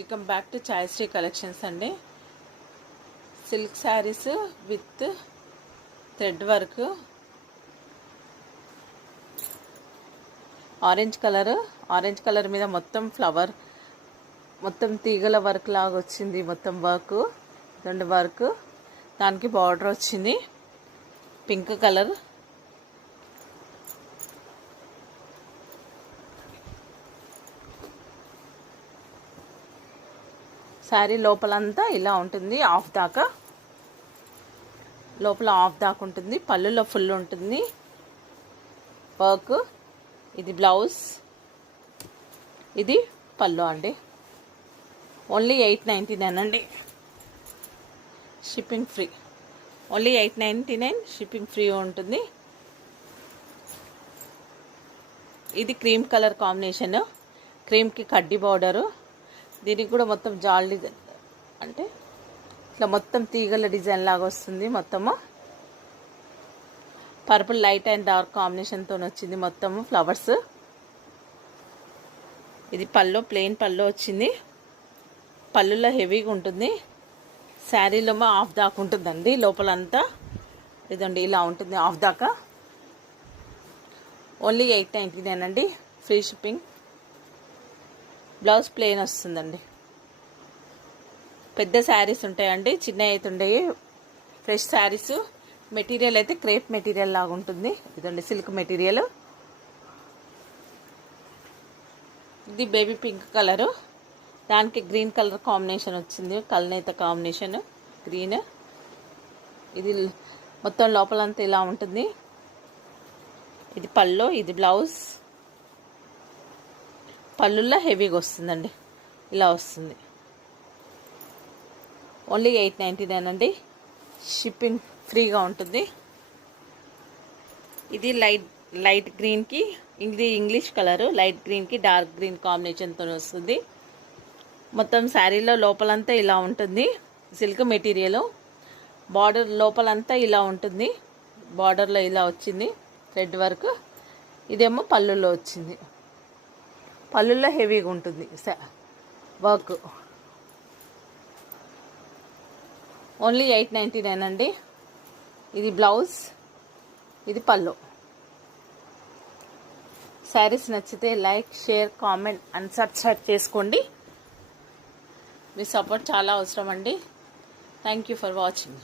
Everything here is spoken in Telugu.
వెల్కమ్ బ్యాక్ టు ఛాయశ్రీ కలెక్షన్స్ అండి. Silk saris with thread work, orange colour మీద మొత్తం ఫ్లవర్, మొత్తం తీగల వర్క్ లాగా వచ్చింది. మొత్తం వర్క్, రెండు వర్క్, దానికి బార్డర్ వచ్చింది. పింక్ కలర్, శారీ లోపలంతా ఇలా ఉంటుంది. హాఫ్ దాకా, లోపల హాఫ్ దాకా ఉంటుంది. పళ్ళులో ఫుల్ ఉంటుంది వర్క్. ఇది బ్లౌజ్, ఇది పళ్ళు అండి. ఓన్లీ 899 అండి, shipping free. Only 899 shipping free ఉంటుంది. ఇది క్రీమ్ కలర్ కాంబినేషన్, క్రీమ్కి కడ్డీ బార్డరు. దీనికి కూడా మొత్తం జాల్ డిజైన్, అంటే ఇట్లా మొత్తం తీగల డిజైన్ లాగా వస్తుంది. మొత్తము పర్పుల్ లైట్ అండ్ డార్క్ కాంబినేషన్తో వచ్చింది. మొత్తము ఫ్లవర్స్. ఇది పళ్ళు, ప్లెయిన్ పళ్ళు వచ్చింది. పళ్ళులో హెవీగా ఉంటుంది. శారీలో హాఫ్ దాకా ఉంటుందండి లోపలంతా. ఇదండి ఇలా ఉంటుంది హాఫ్ దాకా. ఓన్లీ 899 అండి, ఫ్రీ షిప్పింగ్. బ్లౌజ్ ప్లెయిన్ వస్తుందండి. పెద్ద శారీస్ ఉంటాయండి, చిన్నవి అయితే ఉండేవి. ఫ్రెష్ శారీస్. మెటీరియల్ అయితే క్రేప్ మెటీరియల్ లాగా ఉంటుంది. ఇదండి సిల్క్ మెటీరియల్. ఇది బేబీ పింక్ కలరు, దానికి గ్రీన్ కలర్ కాంబినేషన్ వచ్చింది. కల్నేత కాంబినేషన్ గ్రీన్. ఇది మొత్తం లోపలంతా ఇలా ఉంటుంది. ఇది పళ్ళు, ఇది బ్లౌజ్. పళ్ళుల్లో హెవీగా వస్తుందండి, ఇలా వస్తుంది. ఓన్లీ 899 అండి, షిప్పింగ్ ఫ్రీగా ఉంటుంది. ఇది లైట్ గ్రీన్కి, ఇది ఇంగ్లీష్ కలరు, లైట్ గ్రీన్కి డార్క్ గ్రీన్ కాంబినేషన్తో వస్తుంది. మొత్తం శారీలో లోపలంతా ఇలా ఉంటుంది. Silk material. బార్డర్ లోపలంతా ఇలా ఉంటుంది. బార్డర్లో ఇలా వచ్చింది థ్రెడ్ వర్క్. ఇదేమో పళ్ళులో వచ్చింది. పళ్ళుల్లో హెవీగా ఉంటుంది వర్క్. ఓన్లీ 899 అండి. ఇది బ్లౌజ్, ఇది పళ్ళు. శారీస్ నచ్చితే like, share, comment and subscribe చేసుకోండి. మీ సపోర్ట్ చాలా అవసరం అండి. Thank you for watching.